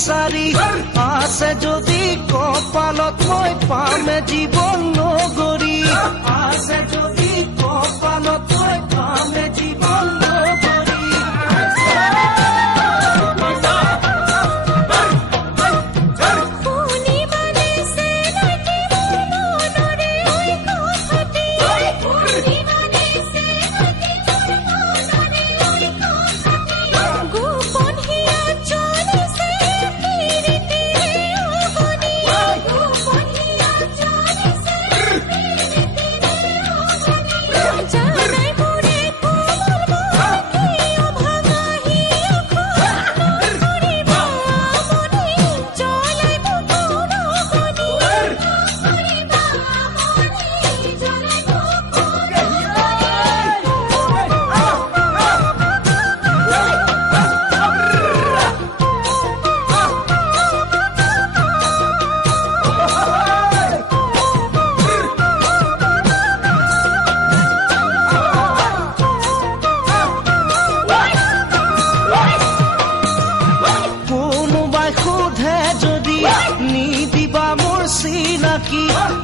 বিচাৰি আছে যদি কপালত মই পামে জীৱন নগৰী আছে যদি কপালত মই পামে জীৱন নগৰী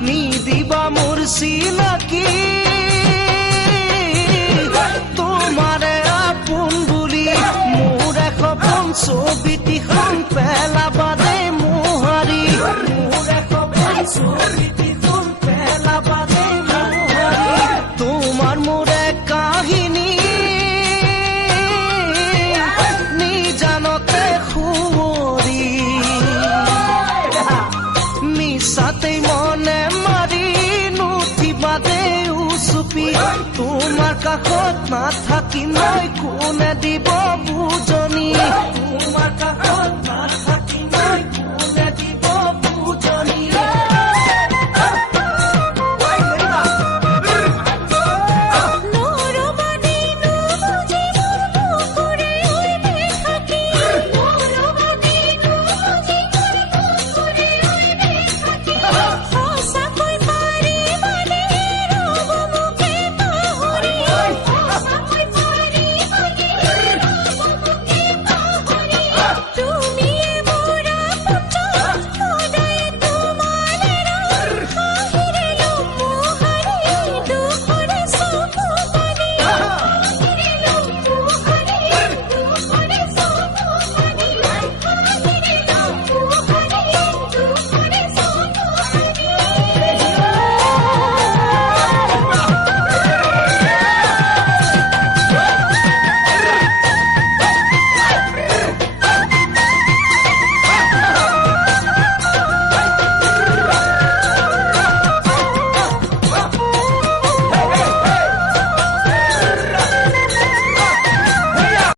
নিদিবা মোৰ চিনাকি তোমাৰে আপোন বুলি মোৰ এখন ছবিটিখন পেলাবা দে মোহাৰি মোৰ এখন ছবিটিখন পেলাবা দে মোহাৰি তোমাৰ মোৰে কাহিনী নিজানতে শুৱৰি মিছাতে মনে মাৰি নুঠিবা দে উচুপি তোমাৰ কাষত নাথাকি মই কোনে দিব বুজনি